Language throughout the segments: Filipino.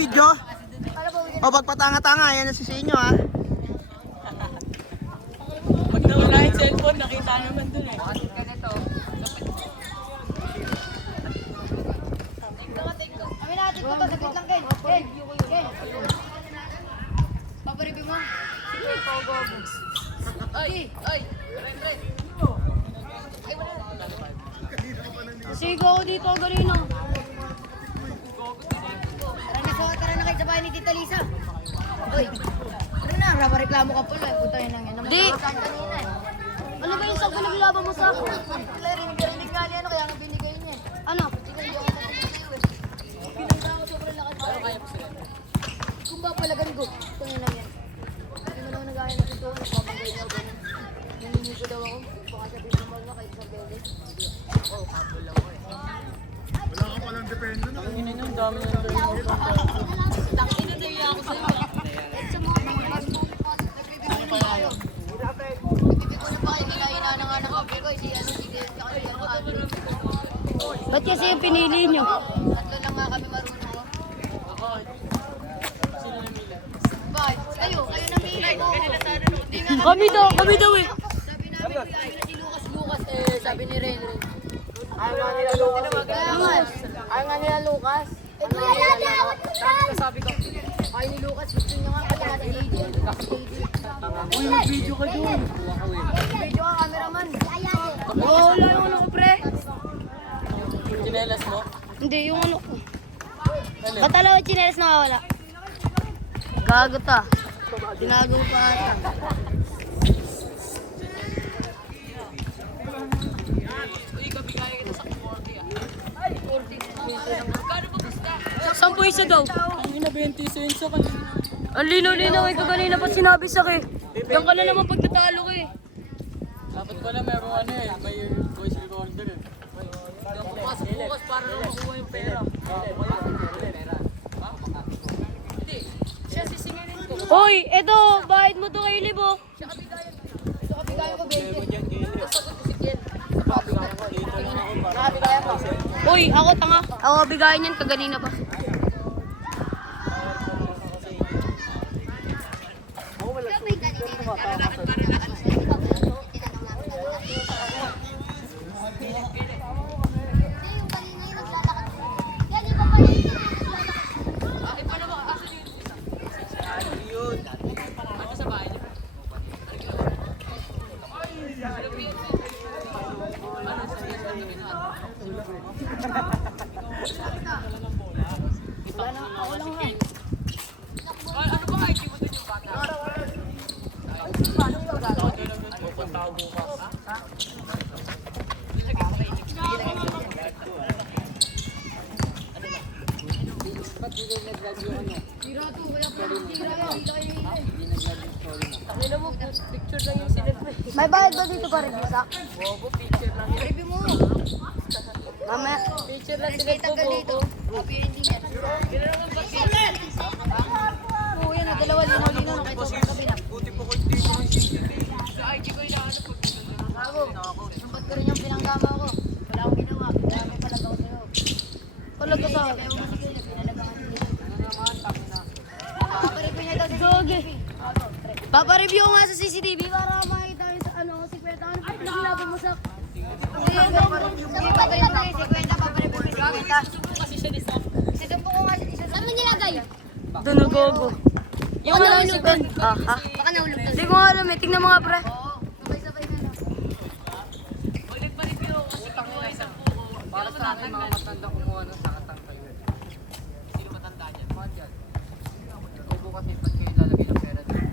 video. O, pagpatanga-tanga, yan na si inyo ha. Pag nawala yung cellphone, nakita naman dun eh. Kami natin ko to, saglit lang Ken. Ken. Papareview mo. Sige, go. Ay. Sige, go ako dito, ganino. Tara na kayo sa bahay ni Tita Lisa. Uy, ano na, reklamo ka pala. Puta yun lang yan. Di. Ano ba yung sabi na nilaban mo sa akin? Rinig nga niya, kaya nga binigay niya. Ano? Sige, hindi ako magbibigay eh. Pinagda ako sobrang lakas. Kung ba palagan ko, ito yun lang yan. Hindi mo naman nag-aya na ito, nagpapagay niya ako. Naninigo daw ako. Baka sabihin mo mga kay Isabelle. Oo, kapul lang ko eh. Wala ka palang depende na. Ang ina nyo, ang dami ng dami. Takin na tayo ako sa'yo. Sa mga pangalaman mo, nagbibigay na tayo. Ibibig ko na pa kayo, nila na nga ng kape ko. Hindi ano, sige. Ba't kasi yung pinili nyo? Tatlo lang nga kami marunong ko. Bakit? Kayo namili mo. Kami daw eh. Sabi namin, ayaw na si Lucas. Sabi ni Ren. Ayaw nga nila Lucas. Ayaw nga nila Lucas. Sabi ko, Ayaw ni Lucas, gusto niya nga pati natin AJ. uy, may video ka dun. Video ka, cameraman. Wala yung ano ko, pre. Chinelas mo? Hindi, yung ano ko. Ba't alam yung chinelas nakawala? Gago ta. Tinago pa ata. Sampo isa daw. Ang ina, 20 cents ka. Ang linaw-linaw eh, kanina pa sinabi sa akin. Diyan ka na naman pag natalo ka eh. Dapat pala meron ano eh, may voice recorder eh. Bukas para na makuha yung pera. Hindi, siya sisingilin ko. Hoy, eto, bahid mo to kay Libo. Gusto ka bigayan ko, 20. Sasagot ko si Kiel. Nakabigayan ko. Hoy, ako tanga. Ako bigayan yan, kaganina pa. Ano ba kayo? Hindi mo dun yung bata? Pupunta ako bukas. Tira to, kaya pa tira yan. Takila mo, picture lang yung sinip mo. May bayad ba dito pa rin, Isak? Bobo, picture lang yun. Review mo. Mamaya. Picture lang Let's sinip get mo, ka dito. bobo. Happy ending yan. Oo, yan. Dalawa linaw-linaw na kayo sa kabila. Buti po ko dito ang Sa IG ko yung ano pag Ako, sampat ko rin yung pinanggama ko. Wala akong ginawa. Kaya may palagaw sa'yo. Palaga sa akin. Papareview niya daw sa CCTV. Papareview nga sa CCTV para makita rin sa ano, si Kwenta. Ano pa pinaglabang mo sa... Hindi, papareview mo si Kwenta. Papareview mo si Kwenta. kasi siya ni Sam. Sinumpo ko nga siya. Saan mo nilagay? Dunugogo. Yung nahulog doon. Ah, ha? Baka nahulog doon. Hindi ko nga alam eh. Tingnan mo nga, pre. Oo, sabay-sabay na lang. Ulit pa review kasi kinuha isang buko. Para sa akin, mga matanda kumuha ng sakatang kayo. Sino matanda dyan? Mga dyan. Ubo kasi pag kayo lalagay ng pera dyan.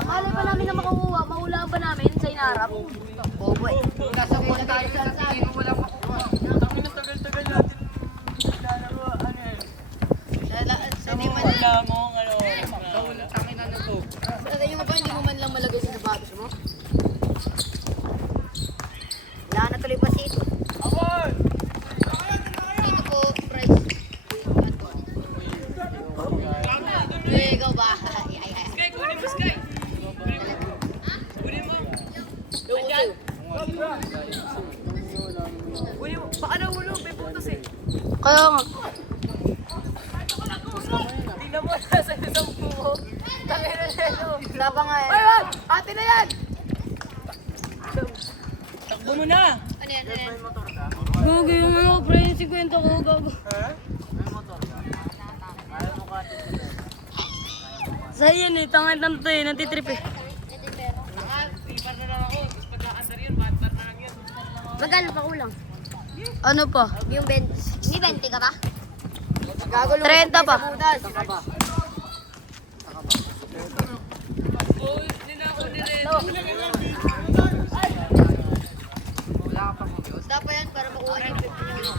Malay pa namin na makukuha. Mahulaan pa namin sa inarap. Bobo eh. Kasabuan tayo sa tingin ko walang makuha. Kami na tagal-tagal natin. Lalaro, ano eh. Wala mo, ano. Tangin na to. Sa yung ba hindi mo man lang malagay sa sapatos mo? Wala na tuloy pa sito. Dito po, price. Ikaw ba? Sky, kunin mo, Sky. Kunin mo. Andyan. Kunin mo. Baka nahulog, may putos eh. Kaya nga. Alam mo, nasa isang buho. Tangin na nito. Wala pa nga yan. Ay, wag! Ate na yan! Takbo mo na! Ano yan? Ano yan? Gogo yung ano, pre, yung 50 ko, gago. Sa'yo yan eh, tangay lang to eh, nantitrip eh. Magkano pa kulang? Ano pa? Yung 20. Hindi 20 ka ba? Gago, 30 pa. Saka ba? Wala ka pang videos? Dapat yan para makuha yung 50 niya.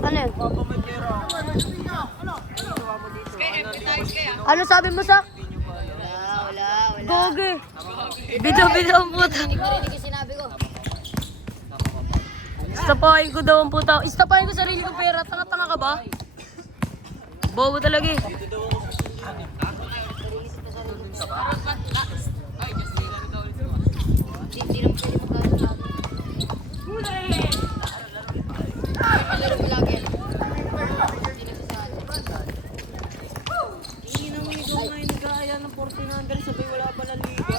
Ano yun? Ano sabi mo sa? Wala. Gogo eh. Bitaw ang puta. Hindi ko rinig yung sinabi ko. Istapahin ko daw ang puta. Istapahin ko sarili ko pera. Tanga-tanga ka ba? Bobo talaga eh. Hindi naman pwede magkano natin. Malaro ko lagi. Hindi nasasali. Hindi naman ikaw nga yung nag-aaya ng 1400 sabay wala pala liga.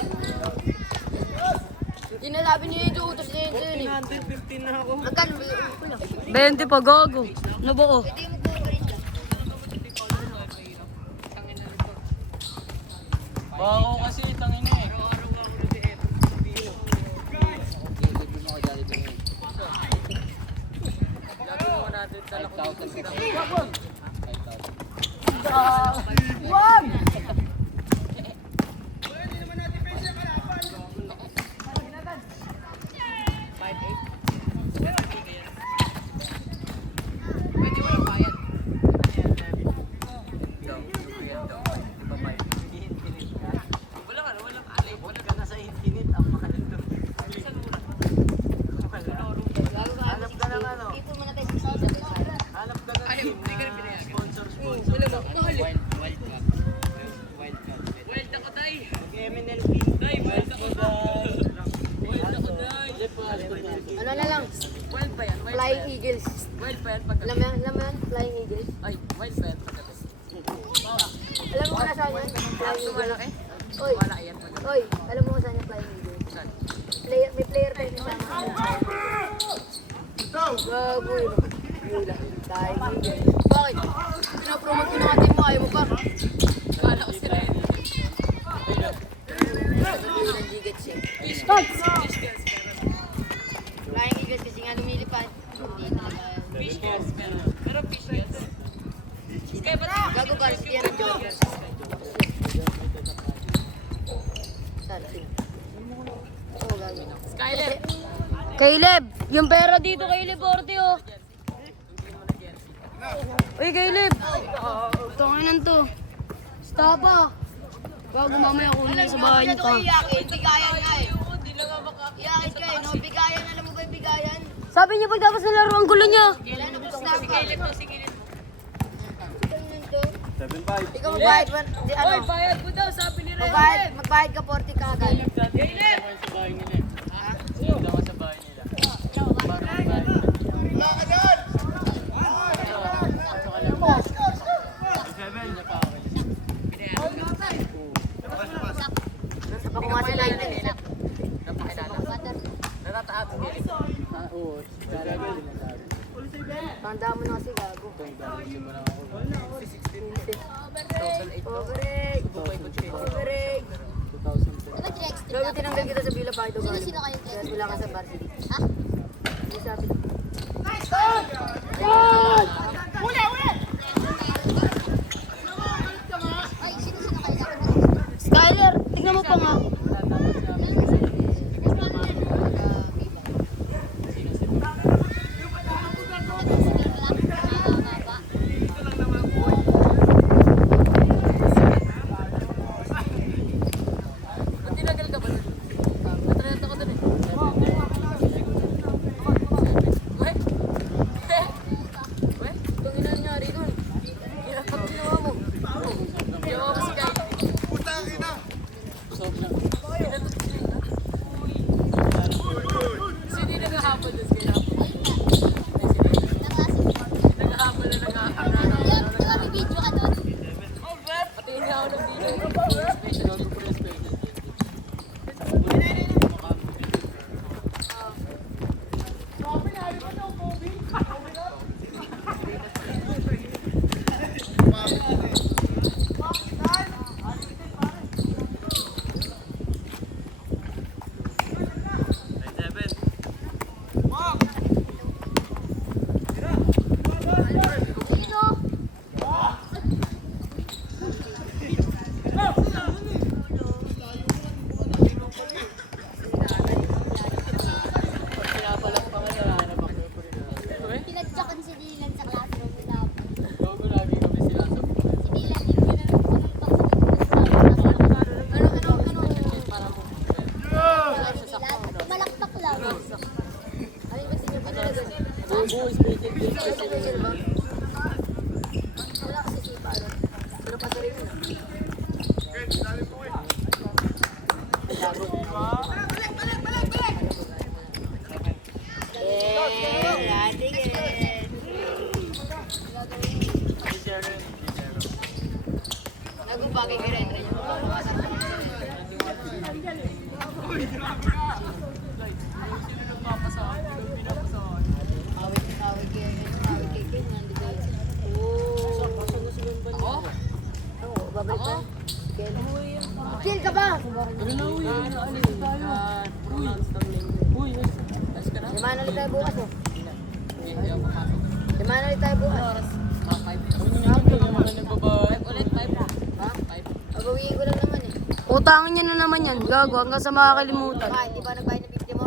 Hindi na sabi niya yung utos niya yun eh. 15 na ako. Magkano ba yung kulang? 20 pa, gago. Nabuo. Pwede yung magkukulit lang. Bako kasi, tangin na eh. Hanap ka ng ano? Ipon mo na tayo sa isa. Hanap ka ng team na sponsor. Wild ako, tay. Mag-MNLP. Tay, wild ako, tay. Wild ako, tay. Ano na lang? Wild pa yan, Flying Eagles. Wild pa yan paggabi. Alam mo yan? Flying Eagles. Ay, wild pa yan paggabi. Alam mo kung nasaan yan? Flying Eagles. Malaki? Oy, Malaki yan paggabi. oy, alam mo kung saan yung Flying Eagles? Saan? May player tayo kasama. Gago yun. Flying Eagles. Bakit? Pinapromote ko na nga team mo, ayaw mo pa. Kala ko sila yun. Sasabihin ng G-Gets eh. Flying Eagles kasi nga lumilipad. Hindi na Fish gas, pero fish gas. Kaya ba't Gago varsity yan ng Joker. Sana. Oo, gago. Skyler? Caleb, yung pera dito kay Liborte oh. Uy, Caleb. Tanginan to. Stapa. Gago mamaya kunin na sa bahay niyo to. Iyakin, bigayan nga eh. Iyakin ka eh, no? Bigayan, alam mo ba yung bigayan? Sabi niya pagtapos ng laro, ang gulo niya. Wala na po snap ka. Ikaw magbayad, di ano? bayad mo daw, sabi ni Magbayad ka 40 ka agad. Caleb! Nasa pa kumasi tayo na eh. Natataas ang galing. Tanda mo na kasi gago. Overage! Overage! Gago tinanggal kita sa Villa Pardo. Sino kayo? Kaya wala ka sa varsity. Ha? Hindi sabi. Skyler, tignan mo pa nga. Ba't tinagal ka ba? Natrenta ko dun eh. Pinagtsakan si Dylan sa classroom nila. Bago lagi kami sinasabi. Si Dylan, hindi ko na pumunta sa malakpak lang. Ano yung gusto niyo pinalagan? Wala kasi sipa. Pero patuloy mo na. Nagubagay kay Renren yung awit kay Ken, nandito yun. Oo, babalik pa. Ken. Kill ka ba? Limahan ulit tayo bukas oh. Limahan ulit tayo bukas. Ha? Babawiin ko lang naman eh. Utangin niya na naman yan. Gago, hanggang sa makakalimutan. Bakit? Di ba nagbayad ng 50 mo?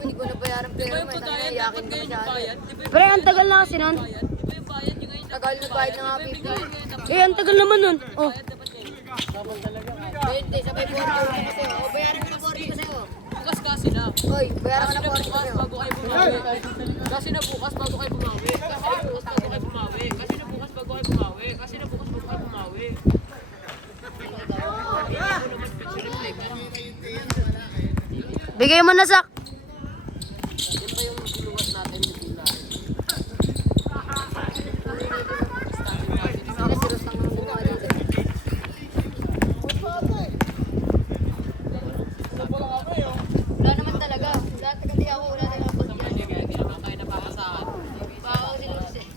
Hindi ko nabayaran pera mo. Iyakin ko masyado. Pre, ang tagal na kasi nun. Tagal na bayad na nga 50. Eh, ang tagal naman nun. Oh. Hindi, sabay 40 kasi. O, bayaran ko na 40 kasi oh. Bukas kasi na. Hoy, bayaran ko na 40 kasi oh. Bago kayo bumawi. Kasi na bukas bago kayo bumawi. Kasi na bukas bago kayo bumawi. Kasi na bukas bago kayo bumawi. Kasi na bukas bago kayo bumawi. Bigay mo na, Sak. Yan ba yung ginuwas natin yung pila? Sinasiros lang naman gumawa dito. Wala naman talaga. Dati kasi ako, wala talaga pag yan. Hindi naman kayo napapasahan. Baka ako sinurus eh.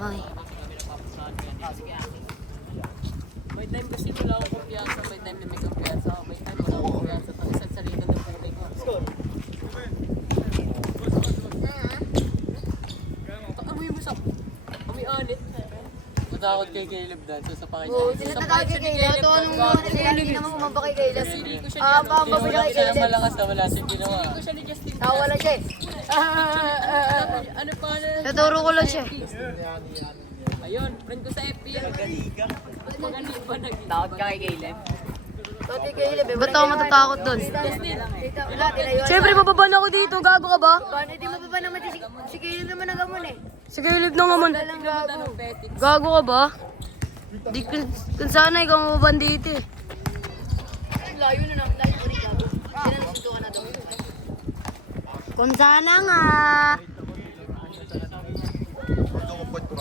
Ay. May time kasi wala akong kumpiyansa. May time na may kumpiyansa ako. May time wala akong kumpiyansa. Pag isang salita ng puti ko. Amoy mo sa... Amoy anit. Matakot kay Caleb dahil sa pakisya. Oo, sila tatawag kay Kayla. Ito anong mga sila, hindi naman kumamba kay Kayla. Pamba ba siya kay Kaya Kayla? malakas na wala siyang ginawa. Ko siya ni Justin. Nawala siya eh. Ano pa na? Naturo ko lang siya. Ayun, friend ko sa FB. Magaling ba naging? Takot ka kay Caleb? Toti Kayla, be. Ba't ako matatakot doon? Dito, wala, tinayuan. Siyempre, mababan ako dito. Gago ka ba? Paano di mo pa naman si Kayla naman nagamon eh. Sige, live na naman. Walang gago. Gago ka ba? Di, kung sana ikaw mababan dito eh. Layo na lang, layo rin gago. Sila nasutukan na daw. Kung sana nga.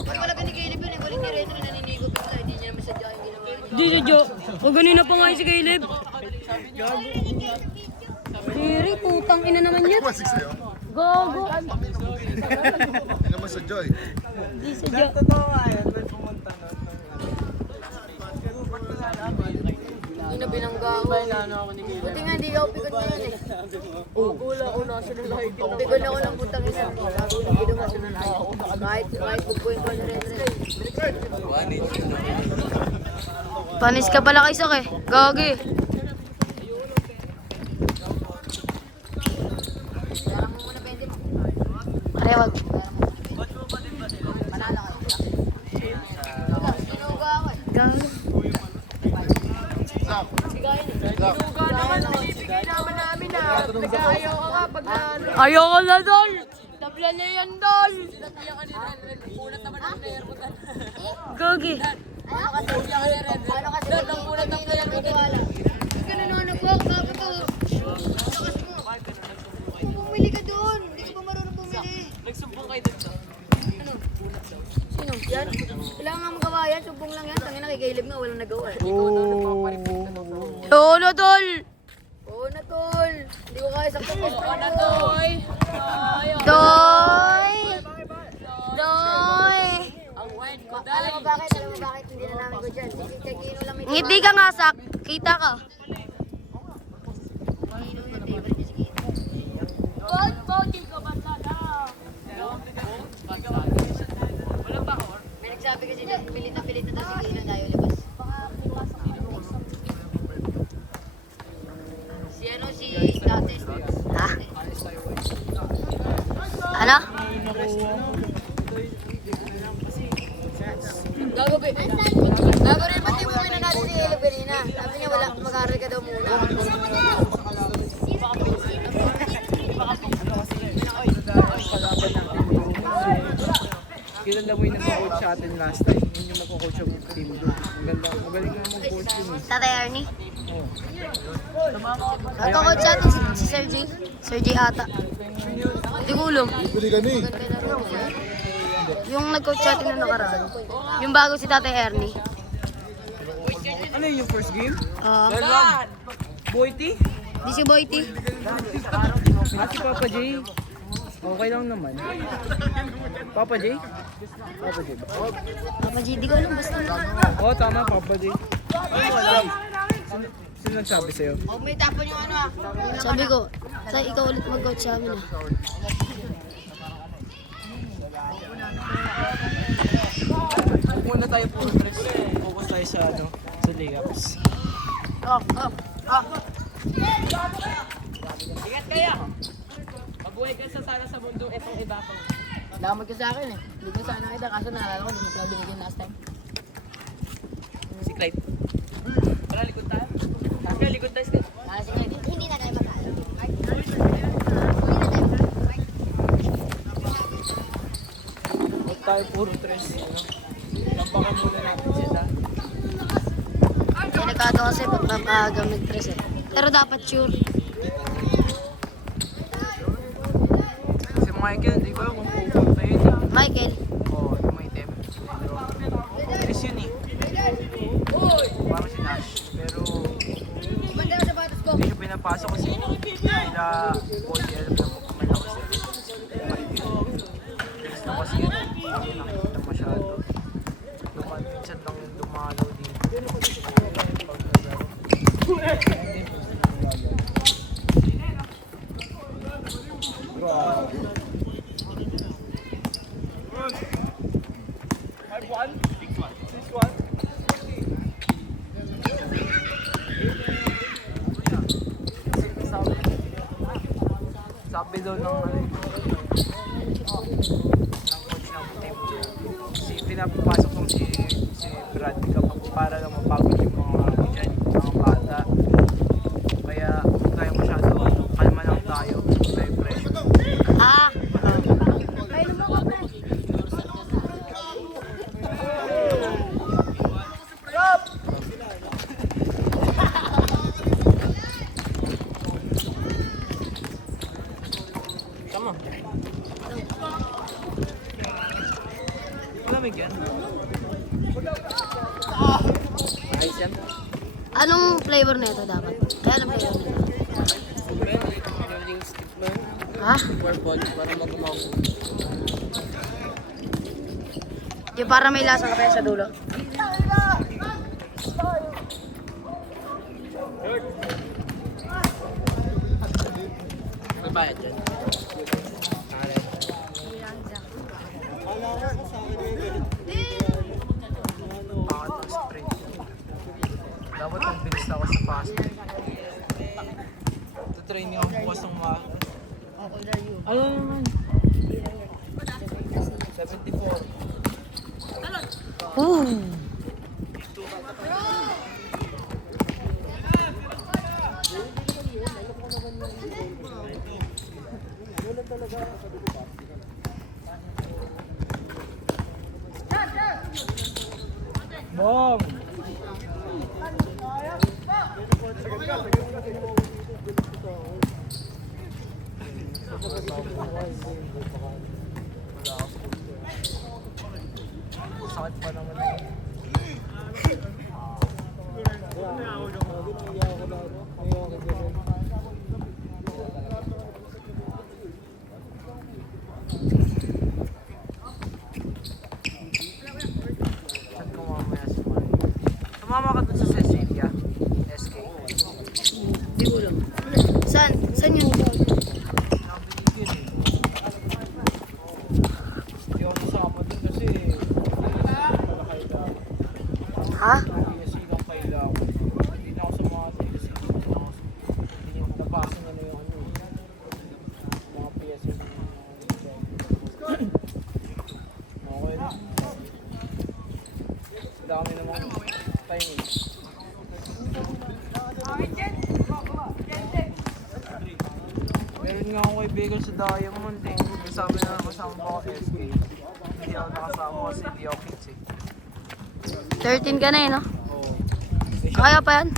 Ay, wala ka ni Caleb yun eh. Balik ni Retro naninigo bigla. Hindi niya naman sadya yung ginawa niya. Di sa Jo. O ganina pa nga yung si Caleb. Siri, putang ina naman yan. Masik sa'yo. Gago. Yan naman sa Joy. Di sa Jo. Hindi na binangga ako. Buti nga hindi ako pigot ngayon eh. Wala ko nasa nalahin. Pigot ako ng putang ina. Sabi ko ng ginawa sa nanay. Kahit bugpuin ko si Retro. Panis ka pala kay Sak eh. Gagi. Kaya mo muna 20 mo. Ay, wag. Panalo ka. Sinuga ako eh. Gagi. Ayoko na doon. Tabla na yan doon. Ulat naman ang player mo. Gagi. Ano kasi nang muna ng player mo wala. Kasi nanonagwak sabi ko. Lakas mo. Bumili ka doon. Hindi ka pa marunong bumili. Nagsumbong kayo dito. Sino? Yan? Kailangan nga magawa yan. Subong lang yan. Tangin na kay Caleb nga. Walang nagawa eh. Lolo, tol! Oo na, tol. Hindi ko kaya sa pagkas. Oo na, tol. Doy! Doy! Alam mo bakit? Alam mo bakit? Hindi na namin ko dyan. Si Kino lang may Ngiti ka nga, Sak. Kita ka. May nagsabi kasi na pilit na daw si Kino tayo labas. Si ano, si Dates. Ha? Ano? Gago rin, pati mo na natin si Caleb kanina. Sabi niya wala, mag-aaral ka daw muna. Kilala mo yung nag-coach sa atin last time. Yun yung mag-coach yung team doon. Magaling nga mag-coach yun eh. Tatay Ernie? Nagkakot sa atin si Sir J. Sir J ata. Hindi ko alam. Bili ka ni. Yung nag-coach sa atin na nakaraan. Yung bago si Tatay Ernie. Ano yung first game? Boyti? Di si Boyti. Si Papa J. Okay lang naman. Papa J? Papa J ba? Papa J, di ko alam. Basta Oo, tama, Papa J. Sino nagsabi sa'yo? Huwag may tapon yung ano ah. sabi ko, sa ikaw ulit mag-coach sa amin ah. Huwag muna tayo puro press. Focus tayo sa ano, sa layups. Ingat kaya! Mabuhay ka sa sana sa mundo, itong iba ko. Damag ka sa akin eh. Hindi ko sana kita kaso naalala ko, hindi mo pala binigyan last time. Si Clyde. Para likod tayo. Kaya likod tayo, Steve. Sige, hindi na tayo mag-aaral. Huwag tayo puro tres. Lampakan muna natin sila. Delikado kasi pag napagamit tres eh. Pero dapat sure. Si Michael, di ba kung pupunta yun? Michael, Oo, yung may item. Chris yun eh. Parang si Nash. Pero hindi siya pinapasok kasi nila Boyd alam na malakas eh. Chris na kasi yun. Hindi nakikita masyado. Minsan lang yung dumalaw dito. Sabi daw ng coach ng team si pinapapasok kong si Brad kapag para lang mapagod yung mga dyan, mga bata. Kaya kung tayo masyado, kalma lang tayo, tayo pressure. ah, Tama. Malamig yan. Ayos yan. anong flavor na ito dapat? Kaya anong flavor na ito? Yung stick man, Ha? purple, para magumaw. Yung para may lasa ka pa sa dulo. May bayad dyan. Pangat ng sprint. Dapat ang bilis ako sa fast. Ito training ako bukas ng mga... Ano naman? 74. Ooh. Bong! Sakit pa naman na yun. Saan ka mamaya si Mario? Sumama ka dun sa Cecilia. SK. Hindi ko lang. Saan? Saan yun? Nabiligil eh. Hindi ako kasama dun kasi malakay na. Ha? PSC lang kailangan. Hindi na ako sa mga PSC. Hindi na napasa na na yung ano. Mga PSC na okay na. Dami naman timing. Meron nga ako kaibigan sa Diamond eh. Kasama na kasama ko ako SK. Hindi ako nakasama kasi hindi ako kids eh. 13 ka na eh, no? Oo. Kaya pa yan?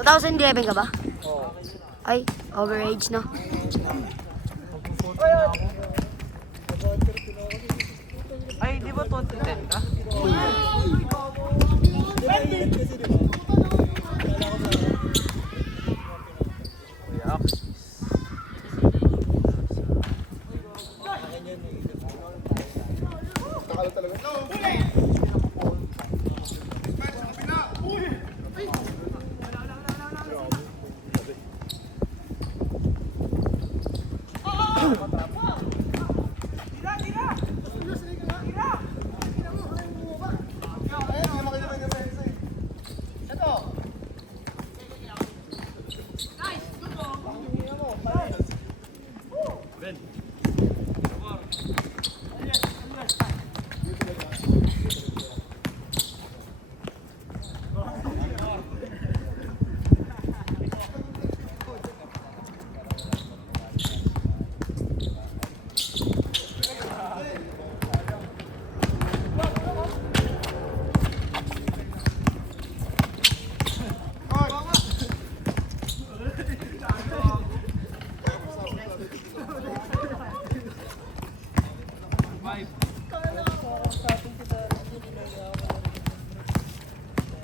2011 ka ba? Oo. Ay, overage, no? Magpo-photo na ako. Ay, di ba 2010 ka? Kuya Axis. Takalo talaga.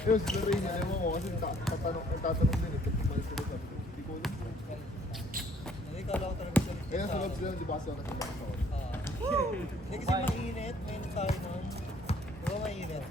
Yung sa rin niya, ewan ko kasi tatanong din eh. Pag tumalis ko sabi ko, hindi ko ulit. Kaya sa lobs lang, di ba kasi ako nakilala ko? Hindi kasi mainit, may nagsabi nun. Di ba mainit?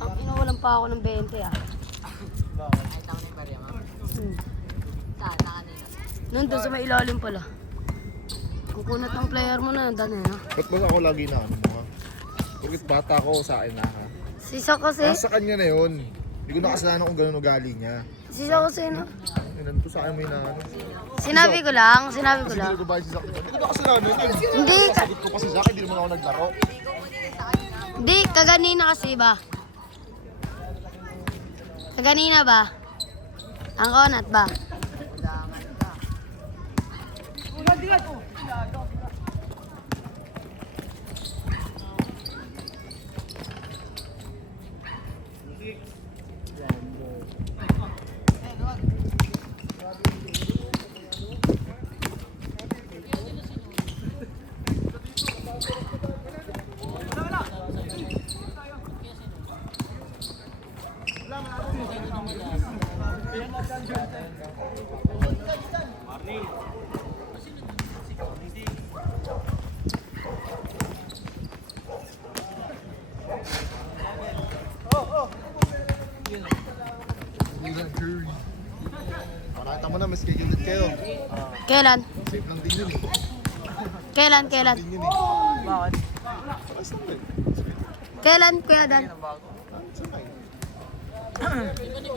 Ang inawalan pa ako ng 20, ah. Kahit ako na yung barya, ma'am. Saan? Na kanina? Nandun sa may ilalim pala. Ang kunat ng player mo na, dami, ha? Ba't ba ako lagi na ano mo ha? Bakit bata ko sa akin na ha? Sisa kasi. Nasa kanya na yun. Hindi ko nakasalanan kung gano'n ugali niya. Sisa kasi, no? Nandito sa akin may na ano. Sinabi ko lang, sinabi ko Kasi lang. hindi ko bayad si Zach. Hindi ko nakasalanan yun. Hindi, Sagot ko pa si Zach, hindi naman ako naglaro. hindi, kaganina kasi ba? Kaganina ba? Ang konat ba? Stephen Curry. Pakita mo na, mas kikindit kayo. Kailan? Safe lang din yun eh. Kailan? Kailan? Din yun eh. Bakit? Paras lang din. Kailan, Kuya Dan? Ang bago. Sakay.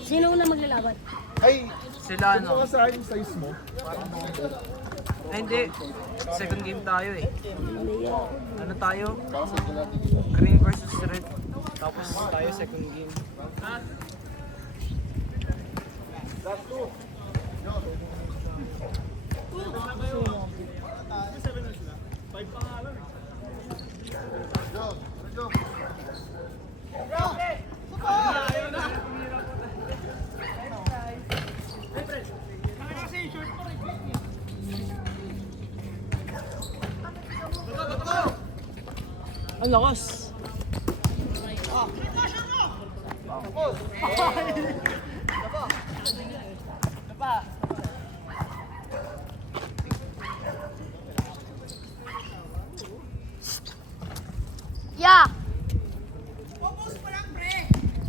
Sino una maglalaban? Ay, Sila kung ano? mga sa akin yung size mo, parang mga Ay, hindi. Second game tayo eh. Ano tayo? Kakasad ko natin dito. Green versus red. Tapos tayo second game. Ang lakas!